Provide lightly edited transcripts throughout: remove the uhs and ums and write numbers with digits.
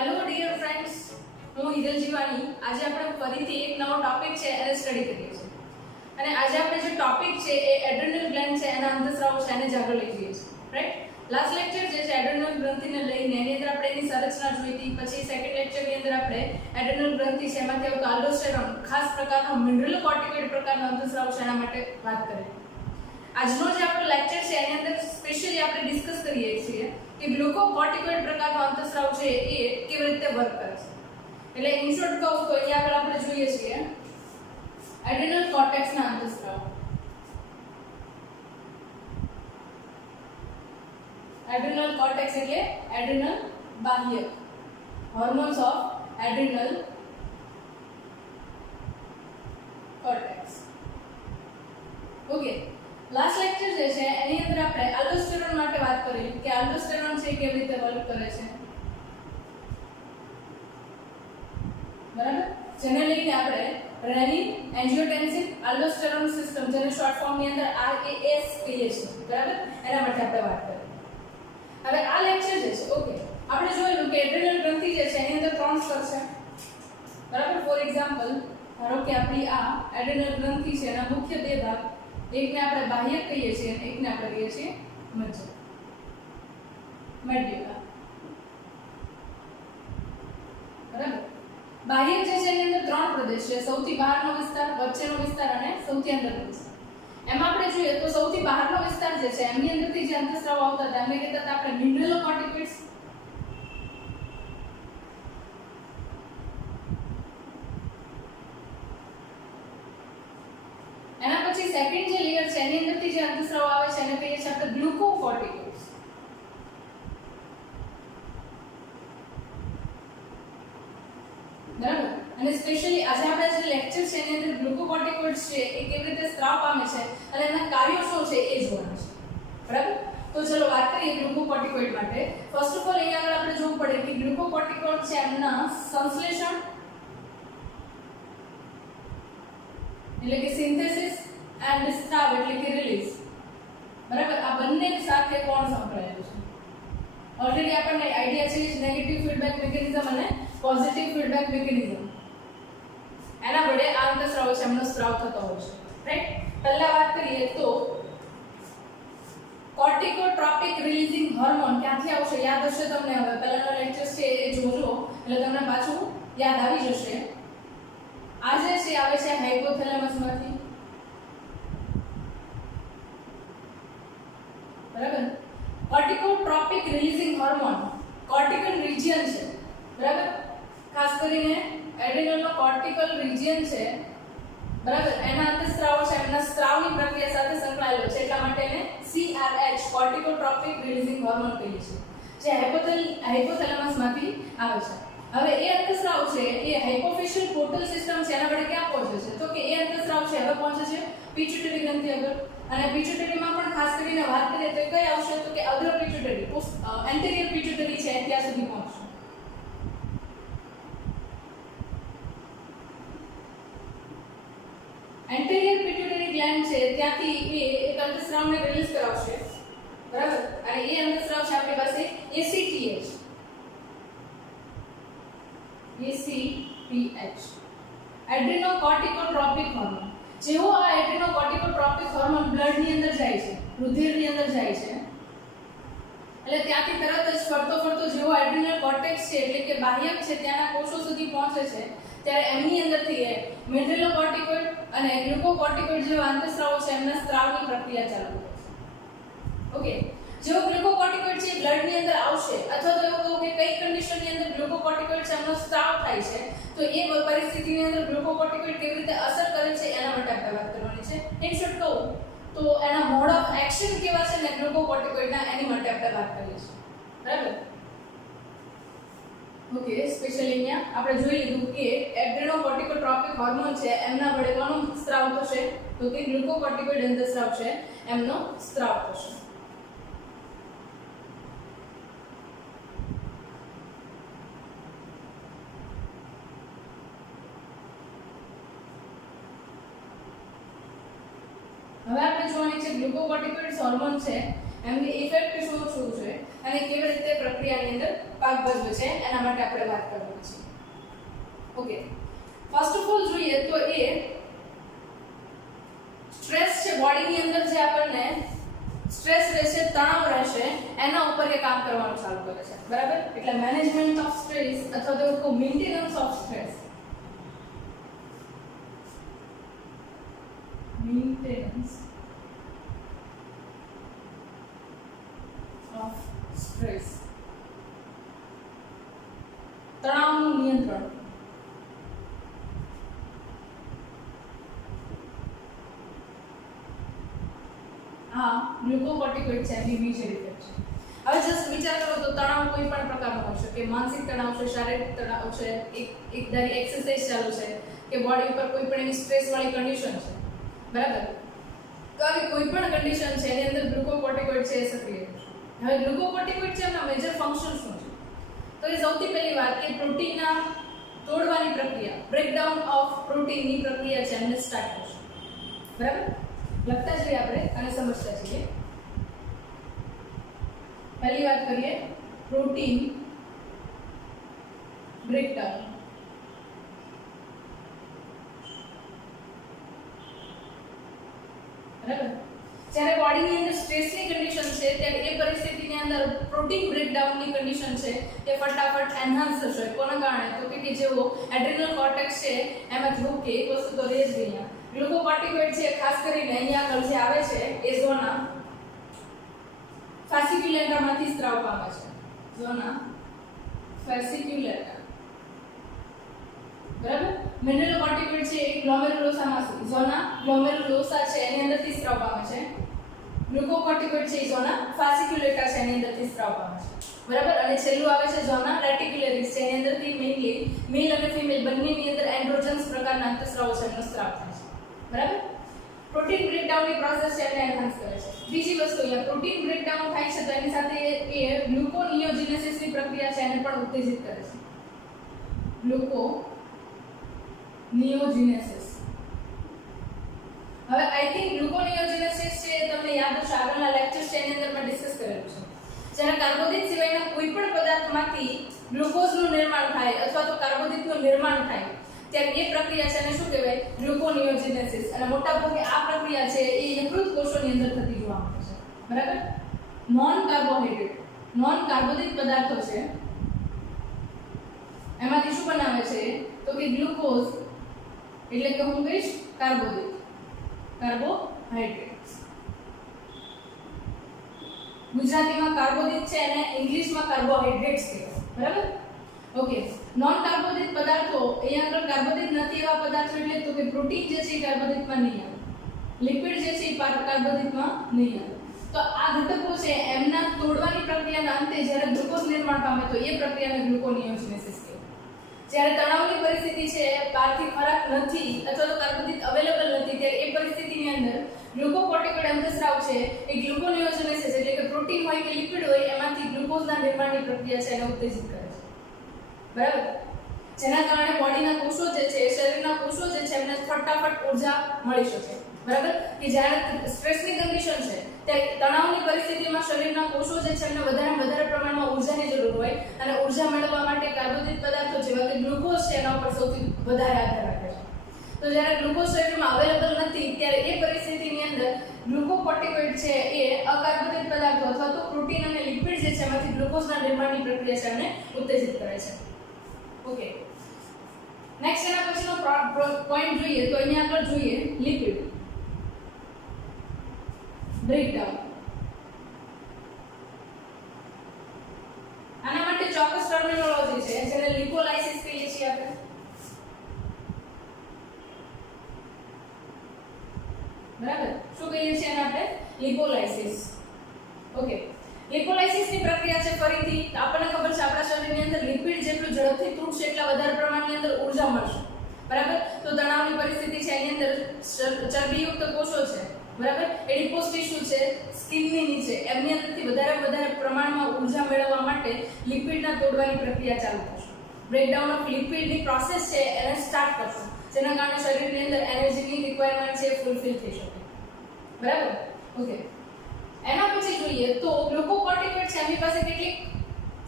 Hello dear friends, હું હિરલ જીવાણી. આજે આપણે ફરીથી એક નવો ટોપિક છે એને સ્ટડી કરીએ છીએ. અને આજે આપણે જે ટોપિક છે એ એડ્રેનલ ગ્લેન્ડ છે, એના અંતસ્રાવ છે, એને જ આગળ લઈ જઈએ છીએ. રાઈટ? લાસ્ટ લેક્ચર જે છે એડ્રેનલ ગ્રંથિને લઈને એની અંદર આપણે એની સંરચના જોઈ હતી. પછી સેકન્ડ લેક્ચરની અંદર આપણે એડ્રેનલ ગ્રંથિ છે એમાંથી આવતો આલ્ડોસ્ટેરોન ખાસ પ્રકારનો મિનરલોકોર્ટિકોઇડ પ્રકારનો અંતસ્રાવ છે એના માટે વાત કરીએ. આજનો જે આપણો લેક્ચર છે એની અંદર સ્પેશિયલી આપણે ડિસ્કસ કરીએ છીએ કે ગ્લુકોકોર્ટિકોઇડ પ્રકારનો અંતસ્રાવ છે એ કેવી રીતે વર્ક કરે છે. એટલે ઇન શોર્ટ કહું તો અહીંયા આગળ આપણે જોઈએ છીએ એડ્રેનલ કોર્ટેક્સના અંતસ્રાવ. એડ્રેનલ કોર્ટેક્સ એટલે એડ્રેનલ બાહ્યક, hormones of adrenal cortex. Okay, last lecture જે છે એની અંદર આપણે આલ્ડોસ્ટેરોન માટે વાત કરી કે આલ્ડોસ્ટેરોન છે કેવી રીતે વર્ક કરે છે, બરાબર? જેને લઈને આપણે રેનિન એન્જિયોટેન્સિન આલ્ડોસ્ટેરોન સિસ્ટમ, જેને શોર્ટ ફોર્મ ની અંદર RAS કહીએ છીએ, બરાબર? એના માટે આપણે વાત કરી. હવે આ લેક્ચર જે છે, ઓકે, આપણે જોયું કે એડ્રેનલ ગ્રંથિ જે છે એની અંદર 3 સ્તર છે, બરાબર? ફોર એક્ઝામ્પલ, ધારો કે આપણી આ એડ્રેનલ ગ્રંથિ છે એના મુખ્ય બે ભાગ, એકને આપણે બાહ્યક કહીએ છીએ અને એકને આપણે કહીએ છીએ મજ્જા, મેડ્યુલા, બરાબર? બાહ્યક જે છે એની અંદર 3 પ્રદેશ છે, સૌથી બહારનો વિસ્તાર, વચ્ચેનો વિસ્તાર અને સૌથી અંદરનો વિસ્તાર. એમાં આપણે જોઈએ તો સૌથી બહારનો વિસ્તાર જે છે એની અંદરથી જે અંતસ્રાવ આવતા હતા એમને કહેતા હતા આપણે મિનરલોકોર્ટિકોઇડ્સ. એના પછી સેકન્ડ જે લેયર છે એની અંદરથી જે અંતસ્રાવ આવે છે એને કહીએ છીએ આપણે ગ્લુકોકોર્ટિકોઇડ્સ. બરાબર? અને સ્પેશિયલી આજે આપણે જે લેક્ચર છે એની અંદર ગ્લુકોકોર્ટિકોઇડ્સ છે એ કેવી રીતે સ્ત્રાવ પામે છે અને એના કાર્યો શું છે એ જોવાનું છે, બરાબર? તો ચલો વાત કરીએ ગ્લુકોકોર્ટિકોઇડ માટે. ફર્સ્ટ ઓફ ઓલ અહીંયા આગળ આપણે જોવું પડે કે ગ્લુકોકોર્ટિકોઇડ છે એમના સંશ્લેષણ એટલે કે સિન્થેસિસ એન્ડ સ્ત્રાવ એટલે કે રિલીઝ, બરાબર? આ બંને સાથે કોણ સંકળાયેલું છે? ઓલરેડી આપણને આઈડિયા છે નેગેટિવ ફીડબેક મિકેનિઝમ અને પોઝિટિવ ફીડબેક મિકેનિઝમ, એના વડે આ અંતસ્રાવ છે એમનો સ્ત્રાવ થતો હોય છે, રાઈટ? પહેલા વાત કરીએ તો કોર્ટિકોટ્રોપિક રિલીઝિંગ હોર્મોન ક્યાંથી આવશે? યાદ હશે તમને, હવે પહેલાનો લેક્ચર છે એ જોજો એટલે તમને પાછું યાદ આવી જશે. આ જે છે આવે છે હાઇપોથેલેમસ માંથી, બરાબર? કોર્ટિકોટ્રોપિક રિલીઝિંગ હોર્મોન કોર્ટિકલ રિજિયન છે, બરાબર? ખાસ કરીને એડ્રેનલનો કોર્ટિકલ રિજિયન છે, બરાબર? એના અંતસ્રાવ છે એમના સ્ત્રાવની પ્રક્રિયા સાથે સંકળાયેલો છે, એટલા માટે એને CRH કોર્ટિકોટ્રોપિક રિલીઝિંગ હોર્મોન કહીએ છીએ, જે હાઇપોથેલેમસ માંથી આવે છે. હવે એ અંતસ્રાવ છે એ હાઇપોફિશિયલ પોર્ટલ સિસ્ટમ છે એના વડે ક્યાં પહોંચે છે? તો કે એ અંતસ્રાવ છે હવે પહોંચે છે પિટ્યુટરી ગ્રંથિ આગળ. અને પિટ્યુટરીમાં પણ ખાસ કરીને વાત કરીએ તો કઈ આવશે? તો કે અગ્ર પિટ્યુટરી, એન્ટેરિયર પિટ્યુટરી છે ત્યાં સુધી પહોંચશે. એન્ટેરિયર પિટ્યુટરી ગ્લેન્ડ છે ત્યાંથી એ એક અંતસ્રાવને રિલીઝ કરાવશે, બરાબર? અને એ અંતસ્રાવ છે આપણી પાસે ACTH એડ્રેનોકોર્ટિકોટ્રોપિક હોર્મોન. જેવો આ એડ્રેનોકોર્ટિકોટ્રોપિક હોર્મોન બ્લડ ની અંદર જાય છે, રુધિરની અંદર જાય છે, એટલે ત્યાંથી તરત જ ફરતો જેવો એડ્રેનલ કોર્ટેક્સ છે એટલે કે બાહ્યક છે ત્યાંના કોષો સુધી પહોંચે છે, ત્યારે એમની અંદરથી એ મિનરલોકોર્ટિકોઇડ અને ગ્લુકોકોર્ટિકોઇડ જેવા અંતસ્રાવો છે એમના સ્ત્રાવની પ્રક્રિયા ચાલુ થાય છે. ઓકે, જેવો ગ્લુકોકોર્ટિકોઇડ છે બ્લડ ની અંદર આવશે અથવા તો એવું કહું કે કઈ કન્ડિશનની અંદર ગ્લુકોકોર્ટિકોઇડ છે એમનો સ્ત્રાવ થાય છે, તો એ પરિસ્થિતિની અંદર ગ્લુકોકોર્ટિકોઇડ કેવી રીતે અસર કરે છે એના માટે આપણે વાત કરવાની છે. ઇન શોર્ટ કહું તો એના મોડ ઓફ એક્શન કેવા છે ને ગ્લુકોકોર્ટિકોઇડના, એની માટે આપણે વાત કરીએ છીએ, બરાબર? ઓકે, સ્પેશિયલી અહીંયા આપણે જોઈ લીધું કે એડ્રેનોકોર્ટિકોટ્રોપિક હોર્મોન છે એમના વડે કોનો સ્ત્રાવ થશે? તો કે ગ્લુકોકોર્ટિકોઇડ અંતસ્રાવ છે એમનો સ્ત્રાવ થશે. હવે આપણે જોવાની છે ગ્લુકોકોર્ટિકોઇડ હોર્મોન છે એમની ઇફેક્ટ શું છે અને કેવી રીતે પ્રક્રિયાની અંદર ભાગ ભજવે છે એના માટે આપણે વાત કરવાની છે. ઓકે, ફર્સ્ટ ઓફ ઓલ જોઈએ તો એ સ્ટ્રેસ છે બોડીની અંદર જે આપણને સ્ટ્રેસ રહેશે, તણાવ રહેશે, એના ઉપર એ કામ કરવાનું ચાલુ કરે છે. બરાબર? એટલે મેનેજમેન્ટ ઓફ સ્ટ્રેસ અથવા તો maintenance of stress, maintenance of stress, તણાવનું નિયંત્રણ. હા, ગ્લુકોકોર્ટિકોઇડ છે એની બીજી ઇફેક્ટ છે. હવે જસ્ટ વિચાર કરો તો તણાવ કોઈ પણ પ્રકારનો હોઈ શકે, માનસિક તણાવ છે, શારીરિક તણાવ છે, એક ધારી એક્સરસાઇઝ ચાલુ છે કે બોડી ઉપર કોઈ પણ એની સ્ટ્રેસ વાળી કન્ડિશન છે. બરાબર? તો આવી કોઈ પણ કન્ડિશન છે એની અંદર ગ્લુકોકોર્ટિકોઇડ છે એ સક્રિય થશે. હવે ગ્લુકોકોર્ટિકોઇડ છે એના મેજર ફંક્શન શું છે? તો એ સૌથી પહેલી વાત કે પ્રોટીનના તોડવાની પ્રક્રિયા, બ્રેકડાઉન ઓફ પ્રોટીનની પ્રક્રિયા છે એમને સ્ટાર્ટ કરશે. બરાબર? લખતા જઈએ આપણે અને સમજતા જઈએ. પહેલી વાત કરીએ પ્રોટીન બ્રેકડાઉન. બરાબર? જ્યારે બોડીની અંદર સ્ટ્રેસની કન્ડિશન છે ત્યારે એ પરિસ્થિતિની અંદર પ્રોટીન બ્રેકડાઉનની કન્ડિશન છે એ ફટાફટ એન્હાન્સ થશે. કોના કારણે? તો કે જેવો એડ્રિનલ કોર્ટેક્સ છે એમાં જો કે એક વસ્તુ તો રહે જ નહીં. ગ્લુકોકોર્ટિકોઇડ છે ખાસ કરીને અહીંયા આગળ જે આવે છે એ ઝોના ફેસિક્યુલેટામાંથી સ્ત્રાવ પામે છે. ઝોના ફેસિક્યુલેટા. બરાબર? મિનરલોકોર્ટિકોઇડ છે એ ગ્લોમેરુલોસામાંથી, ઝોના ગ્લોમેરુલોસા છે એની અંદરથી સ્ત્રાવ પામે છે. ગ્લુકોકોર્ટિકોઇડ છે એ ઝોના ફેસિક્યુલેટા છે એની અંદરથી સ્ત્રાવ પામે છે. બરાબર? અને છેલ્લું આવે છે ઝોના રેટિક્યુલેરિસ છે એની અંદરથી મેઇનલી મેલ અને ફિમેલ બંનેની અંદર એન્ડ્રોજન્સ પ્રકારના અંતસ્રાવો છે એનો સ્ત્રાવ થાય છે. બરાબર? પ્રોટીન બ્રેકડાઉનની પ્રોસેસ છે એને એન્હાન્સ કરે છે. બીજી વસ્તુ અહીંયા પ્રોટીન બ્રેકડાઉન થાય છે તો એની સાથે એ ગ્લુકોનિયોજેનેસિસની પ્રક્રિયા છે એને પણ ઉત્તેજિત કરે છે. ગ્લુકોનિયોજેનેસિસ. હવે આઈ થિંક ગ્લુકોનિયોજેનેસિસ છે તમને યાદ હશે, આગળના લેક્ચર્સ છે એની અંદર મેં ડિસ્કસ કરેલું છે. જ્યારે કાર્બોદિત સિવાયના કોઈ પણ પદાર્થમાંથી ગ્લુકોઝનું નિર્માણ થાય અથવા તો કાર્બોદિતનું નિર્માણ થાય ત્યારે એ પ્રક્રિયા છે એને શું કહેવાય? ગ્લુકોનિયોજેનેસિસ. અને મોટાભાગે આ પ્રક્રિયા છે એ યકૃત કોષોની અંદર થતી જોવા મળે છે. બરાબર? નોન કાર્બોહાઈડ્રેટ, નોન કાર્બોદિત પદાર્થો છે એમાંથી શું બનાવે છે? તો કે ગ્લુકોઝ એટલે કે હું કહીશ કાર્બોદિત, કાર્બોહાઈડ્રેટ્સ. ગુજરાતીમાં કાર્બોદિત છે અને ઇંગ્લિશમાં કાર્બોહાઈડ્રેટ્સ કહેવાય. બરાબર? ઓકે, નોન કાર્બોદિત પદાર્થો અહીંયા આગળ કાર્બોદિત નથી એવા પદાર્થો એટલે તો કે પ્રોટીન જે છે એ કાર્બોદિતમાં નહીં આવે, લિપિડ જે છે એ કાર્બોદિતમાં નહીં આવે. તો આ ઘટકો છે એમના તોડવાની પ્રક્રિયાના અંતે જ્યારે ગ્લુકોઝ નિર્માણ પામે તો એ પ્રક્રિયાને ગ્લુકોનિયોજેનેસિસ કહેવાય. જ્યારે તણાવની પરિસ્થિતિ છે, બહારથી ખોરાક નથી અથવા તો કાર્બોદિત અવેલેબલ નથી ત્યારે એ પરિસ્થિતિની અંદર ગ્લુકોકોર્ટિકોઇડ અંતસ્રાવ છે એ ગ્લુકોનિયોજેનેસિસ એટલે કે પ્રોટીન હોય કે લિપિડ હોય એમાંથી ગ્લુકોઝના નિર્માણની પ્રક્રિયા છે એને ઉત્તેજિત કરે છે. બરાબર? જેના કારણે બોડીના કોષો જે છે, શરીરના કોષો જે છે એમને ફટાફટ ઊર્જા મળી શકે. બરાબર? કે જ્યારે સ્ટ્રેસની કન્ડિશન છે ત્યારે તણાવની પરિસ્થિતિમાં શરીરના કોષો જે છે એમને વધારે પ્રમાણમાં ઊર્જાની જરૂર હોય અને ઊર્જા મેળવવા માટે કાર્બોદિત પદાર્થો જેવા કે ગ્લુકોઝ છે એના ઉપર સૌથી વધારે આધાર રાખે છે. તો જ્યારે ગ્લુકોઝ શરીરમાં અવેલેબલ નથી ત્યારે એ પરિસ્થિતિની અંદર ગ્લુકોકોર્ટિકોઇડ છે એ અકાર્બોદિત પદાર્થો અથવા તો પ્રોટીન અને લિપિડ જે છે એમાંથી ગ્લુકોઝના નિર્માણની પ્રક્રિયા છે એને ઉત્તેજિત કરે છે. ઓકે, નેક્સ્ટ એના પછીનો પોઈન્ટ જોઈએ તો અહીંયા આગળ જોઈએ લિપિડ બ્રેકડાઉન. આના માટે ચોક્કસ ટર્મિનોલોજી છે જેને લિપોલાઇસિસ કહીએ છીએ આપણે. બરાબર? શું કહીએ છીએ એને આપણે? લિપોલાઇસિસ. ઓકે, લિપોલાઇસિસની પ્રક્રિયા છે ફરીથી આપણને ખબર છે આપણા શરીરની અંદર લિપિડ જેટલું ઝડપથી તૂટશે એટલા વધારે પ્રમાણની અંદર ઊર્જા મળશે. બરાબર? તો તણાવની પરિસ્થિતિ છે એની અંદર ચરબીયુક્ત કોષો છે, બરાબર, એડિપોસ ટિશ્યુ છે સ્કિનની નીચે એમની અંદરથી વધારે પ્રમાણમાં ઊર્જા મેળવવા માટે લિપિડના તોડવાની પ્રક્રિયા ચાલુ થશે. બ્રેકડાઉન ઓફ લિપિડની પ્રોસેસ છે એને સ્ટાર્ટ કરશે જેના કારણે શરીરની અંદર એનર્જીની રિક્વાયરમેન્ટ છે ફૂલફિલ થઈ શકે. બરાબર? ઓકે, એના પછી જોઈએ તો ગ્લુકોકોર્ટિકોઇડ છે એમની પાસે કેટલીક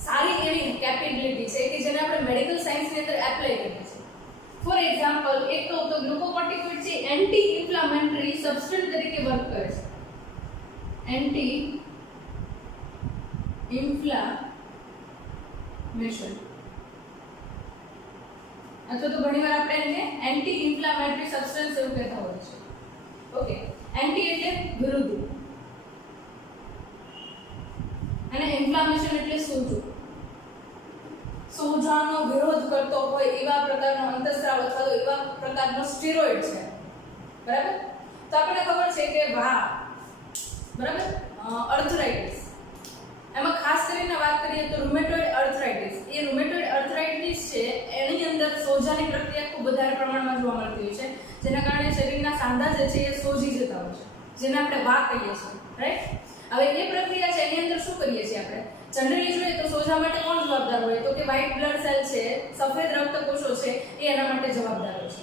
સારી એવી કેપેબિલિટી છે કે જેને આપણે મેડિકલ સાયન્સની અંદર એપ્લાય કરીએ છીએ. ફોર એક્ઝામ્પલ, એક તો ગ્લુકોકોર્ટિકોઇડ છે એન્ટી ઇન્ફ્લામેટરી સબસ્ટન્સ તરીકે વર્ક કરે છે. એન્ટી ઇન્ફ્લામેશન અથવા તો ઘણીવાર આપણે એને એન્ટી ઇન્ફ્લામેટરી સબસ્ટન્સ એવું કહેતા હોઈએ છીએ. ઓકે, એન્ટી એટલે વિરુદ્ધ અને ઇન્ફ્લામેશન એટલે સોજો. સોજાનો વિરોધ કરતો હોય એવા પ્રકારનો અંતઃસ્રાવ અથવા તો એવા પ્રકારનો સ્ટેરોઇડ છે. બરાબર? તો આપણને ખબર છે કે બરાબર, આર્થરાઇટિસ, એમાં ખાસ કરીને વાત કરીએ તો રૂમેટોઇડ આર્થરાઇટિસ. એ રૂમેટોઇડ આર્થરાઇટિસ છે એની અંદર સોજાની પ્રક્રિયા ખૂબ વધારે પ્રમાણમાં જોવા મળતી હોય છે, જેના કારણે શરીરના સાંધા જે છે એ સોજી જતા હોય છે, જેને આપણે વા કહીએ છીએ. રાઈટ? હવે એ પ્રક્રિયા છે એની અંદર શું કરીએ છીએ આપણે? જનરલી જોઈએ તો સોજા માટે કોણ જવાબદાર હોય? તો કે વ્હાઇટ બ્લડ સેલ છે, સફેદ રક્ત કોષો છે, એ એના માટે જવાબદાર હોય છે.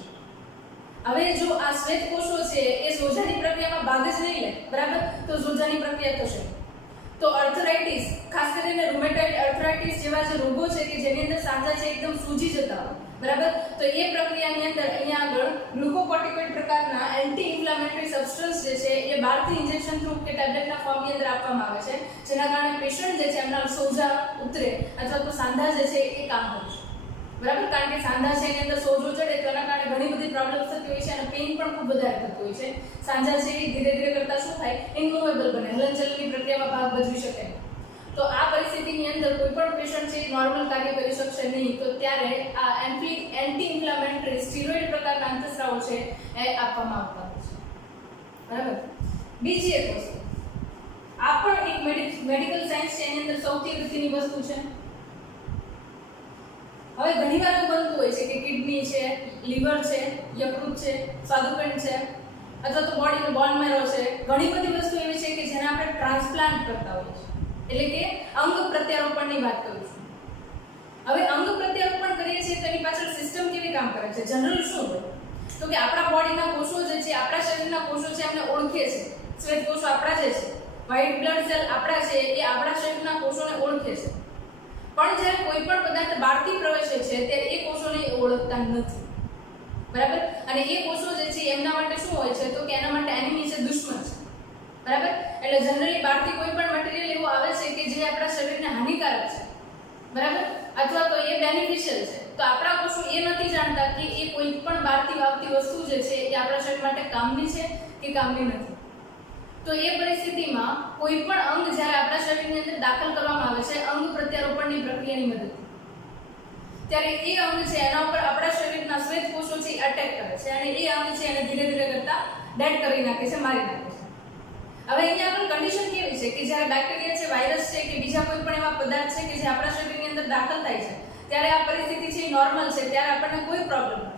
હવે જો આ શ્વેત કોષો છે એ સોજાની પ્રક્રિયામાં ભાગ જ નહીં લે, બરાબર, તો સોજાની પ્રક્રિયા થશે. તો આર્થરાઇટિસ, ખાસ કરીને રૂમેટોઇડ આર્થરાઇટિસ જેવા જે રોગો છે કે જેની અંદર સાંધા છે એકદમ સૂજી જતા હોય, બરાબર, તો એ પ્રક્રિયાની અંદર અહીંયા આગળ ગ્લુકોકોર્ટિકોઇડ પ્રકારના એન્ટી ઇન્ફ્લામેટરી સબસ્ટન્સ જે છે એ બહારથી ઇન્જેક્શન થ્રુ કે ટેબ્લેટના ફોર્મની અંદર આપવામાં આવે છે, જેના કારણે પેશન્ટ જે છે એમના સોજા ઉતરે અથવા તો સાંધા જે છે એ કામ કરે છે. બરાબર, કારણ કે સાંધા છે એની અંદર સોજો ચડે તો એના કારણે ઘણી બધી પ્રોબ્લેમ્સ થતી હોય છે અને પેઇન પણ ખૂબ વધારે થતું હોય છે. સાંધા છે એ ધીરે ધીરે કરતા શું થાય? ઇનમૂવેબલ બને, હલનચલનની પ્રક્રિયામાં ભાગ ભજવી શકે. તો આ પરિસ્થિતિની અંદર કોઈ પણ પેશન્ટ છે નોર્મલ કાર્ય કરી શકશે નહીં, તો ત્યારે આ એન્ટી ઇન્ફ્લામેટરી સ્ટેરોઇડ પ્રકારના અંતઃસ્રાવો છે એ આપવામાં આવતા હોય છે. બરાબર? બીજી એક વસ્તુ, આ પણ એક મેડિકલ સાયન્સ છે, એની અંદર સૌથી અગત્યની વસ્તુ છે. હવે ઘણીવાર એવું બનતું હોય છે કે કિડની છે, લીવર છે, યકૃત છે, સ્વાદુપિંડ છે અથવા તો બોડીનો બોન મેરો છે, ઘણી બધી વસ્તુ એવી છે કે જેને આપણે ટ્રાન્સપ્લાન્ટ કરતા હોઈએ છીએ, એટલે કે અંગ પ્રત્યારોપણની વાત કરું છું. હવે અંગ પ્રત્યારોપણ કરીએ છીએ તો એની પાછળ સિસ્ટમ કેવી કામ કરે છે? જનરલ શું હોય તો કે આપણા બોડીના કોષો જે છે, આપણા શરીરના કોષો છે, એમને ઓળખે છે. શ્વેત કોષો આપણા જે છે, વ્હાઇટ બ્લડ સેલ આપણા છે, એ આપણા શરીરના કોષોને ઓળખે છે. પણ જ્યારે કોઈ પણ પદાર્થ બહારથી પ્રવેશે છે ત્યારે એ કોષોને ઓળખતા નથી. બરાબર? અને એ કોષો જે છે એમના માટે શું હોય છે તો કે એના માટે એનિમી છે, દુશ્મન છે. બરાબર? એટલે જનરલી બહારથી કોઈ પણ મટીરીયલ એવું આવે છે કે જે આપણા શરીરને હાનિકારક છે, બરાબર, અથવા તો એ બેનિફિશિયલ છે, તો આપણા કોષો એ નથી જાણતા કે એ કોઈ પણ બહારથી આવતી વસ્તુ જે છે એ આપણા શરીર માટે કામની છે કે કામની નથી. તો એ પરિસ્થિતિમાં કોઈ પણ અંગ જ્યારે આપણા શરીરની અંદર દાખલ કરવામાં આવે છે અંગ પ્રત્યારોપણની પ્રક્રિયાની મદદથી, ત્યારે એ અંગ છે એના ઉપર આપણા શરીરના શ્વેત કોષો છે અટેક કરે છે અને એ અંગ છે એને ધીરે ધીરે કરતા ડેડ કરી નાખે છે, મારી નાખે છે. હવે અહીંયા આગળ કન્ડિશન કેવી છે કે જ્યારે બેક્ટેરિયા છે, વાયરસ છે કે બીજા કોઈ પણ એવા પદાર્થ છે કે જે આપણા શરીરની અંદર દાખલ થાય છે ત્યારે આ પરિસ્થિતિ છે નોર્મલ છે, ત્યારે આપણને કોઈ પ્રોબ્લેમ નથી.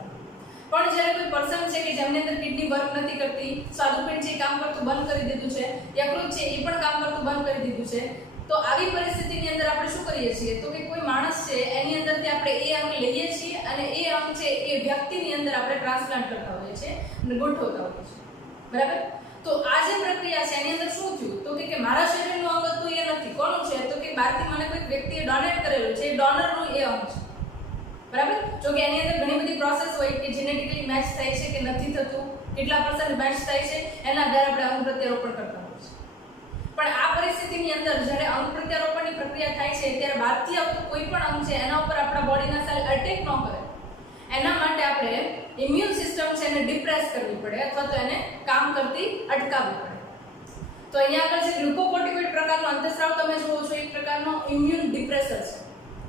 પણ જ્યારે કોઈ પર્સન છે કે જેમની અંદર કિડની વર્ક નથી કરતી, સ્વાદુપિંડ છે કામ કરતું બંધ કરી દીધું છે, યકૃત છે એ પણ કામ કરતું બંધ કરી દીધું છે, તો આવી પરિસ્થિતિની અંદર આપણે શું કરીએ છીએ તો કે કોઈ માણસ છે એની અંદરથી આપણે એ અંગ લઈએ છીએ અને એ અંગ છે એ વ્યક્તિની અંદર આપણે ટ્રાન્સપ્લાન્ટ કરતા હોઈએ છીએ અને ગોઠવતા હોઈએ છીએ. બરાબર? તો આ જે પ્રક્રિયા છે એની અંદર શું થયું તો કે મારા શરીરનું અંગ હતું એ નથી, કોનું છે તો કે બહારથી મને કોઈ વ્યક્તિએ ડોનેટ કરેલું છે, એ ડોનરનું એ અંગ છે. બરાબર? જો કે એની અંદર ઘણી બધી પ્રોસેસ હોય કે જેનેટિકલી મેચ થાય છે કે નથી થતું, કેટલા % મેચ થાય છે, એના આધારે આપણે અંગ પ્રત્યારોપણ કરતા હોઈએ છીએ. પણ આ પરિસ્થિતિની અંદર જ્યારે અંગ પ્રત્યારોપણની પ્રક્રિયા થાય છે ત્યારે બહારથી આવતું કોઈ પણ અંગ છે એના ઉપર આપણા બોડીના સેલ અટેક ન કરે, એના માટે આપણે ઇમ્યુન સિસ્ટમ છે એને ડિપ્રેસ કરવી પડે અથવા તો એને કામ કરતી અટકાવવી પડે. તો અહીંયા આગળ જે ગ્લુકોકોર્ટિકોઇડ પ્રકારનો અંતઃસ્રાવ તમે જુઓ છો એક પ્રકારનો ઇમ્યુન ડિપ્રેસર છે.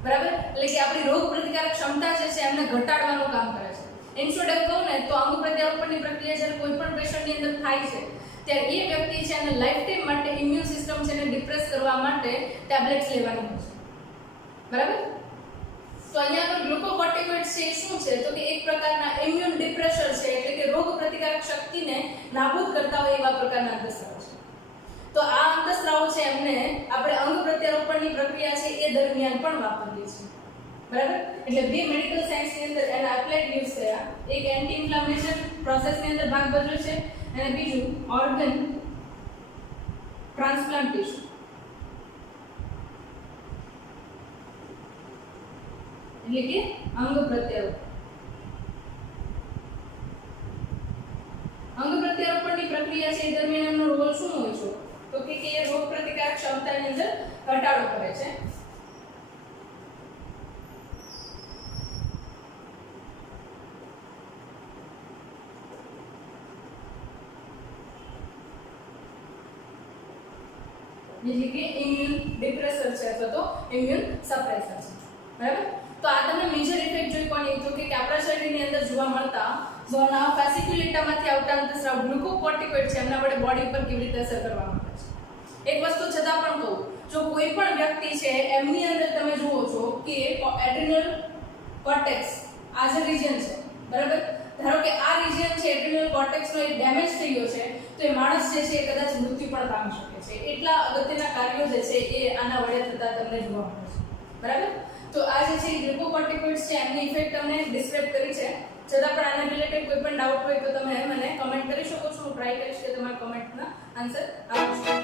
બરાબર? એટલે કે આપણી રોગ પ્રતિકારક ક્ષમતા જે છે એમને ઘટાડવાનું કામ કરે છે. ઇન શોર્ટ એમ કહું ને તો અંગ પ્રત્યારોપણની પ્રક્રિયા જ્યારે કોઈ પણ પેશન્ટની અંદર થાય છે ત્યારે એ વ્યક્તિ છે એને લાઈફ ટાઈમ માટે ઇમ્યુન સિસ્ટમ છે એને ડિપ્રેસ કરવા માટે ટેબ્લેટ્સ લેવાની હોય છે. બરાબર? તો અહીંયા આગળ ગ્લુકોકોર્ટિકોઇડ છે એ શું છે તો કે એક પ્રકારના ઇમ્યુન ડિપ્રેસર છે, એટલે કે રોગ પ્રતિકારક શક્તિને નાબૂદ કરતા હોય એવા પ્રકારના અંતઃસ્રાવ છે. તો આ અંતઃસ્રાવો છે એમને આપણે અંગ પ્રત્યારોપણની પ્રક્રિયા છે એ દરમિયાન પણ વાપરીએ છીએ. બરાબર? એટલે બે મેડિકલ સાયન્સની અંદર એના એપ્લાઇડ યુઝ થયા, એક એન્ટી ઇન્ફ્લામેશન પ્રોસેસની અંદર ભાગ ભજવે છે અને બીજું ઓર્ગન ટ્રાન્સપ્લાન્ટેશન. એટલે કે અંગ પ્રત્યારોપણ. અંગ પ્રત્યારોપણની પ્રક્રિયા છે એ દરમિયાન એમનો રોલ શું હોય છે તો કે એ રોગ પ્રતિકારક ક્ષમતાની અંદર ઘટાડો કરે છે. એટલે કે ઇમ્યુન ડિપ્રેસર છે અથવા તો ઇમ્યુન સપ્રેસર છે. બરાબર. તો આ તમને મેજર ઇફેક્ટ જોઈ કોની તો કે આપણા શરીરની અંદર જોવા મળતા ઝોના ફેસિક્યુલેટામાંથી આવતા અંતસ્રાવ ગ્લુકોકોર્ટિકોઇડ છે એમના વડે બોડી પર કેવી રીતે અસર કરવામાં આવે છે. એક વસ્તુ છતાં પણ કહું, જો કોઈ પણ વ્યક્તિ છે એમની અંદર તમે જુઓ છો કે એડ્રિનલ કોર્ટેક્સ આ જે રિજન છે, બરાબર, ધારો કે આ રિજન છે એડ્રિનલ કોર્ટેક્સનો એક ડેમેજ થઈ ગયો છે તો એ માણસ જે છે એ કદાચ મૃત્યુ પણ પામી શકે છે. એટલા અગત્યના કાર્યો જે છે એ આના વડે થતા તમને જોવા મળે છે. બરાબર. તો આ જે છે ગ્લુકોકોર્ટિકોઇડ્સ છે એમની ઇફેક્ટ તમને ડિસ્ક્રાઇબ કરી છે. છતાં પણ આના રિલેટેડ કોઈ પણ ડાઉટ હોય તો તમે મને કમેન્ટ કરી શકો છો. હું ટ્રાય કરીશ કે તમારા કમેન્ટના આન્સર આપું છું.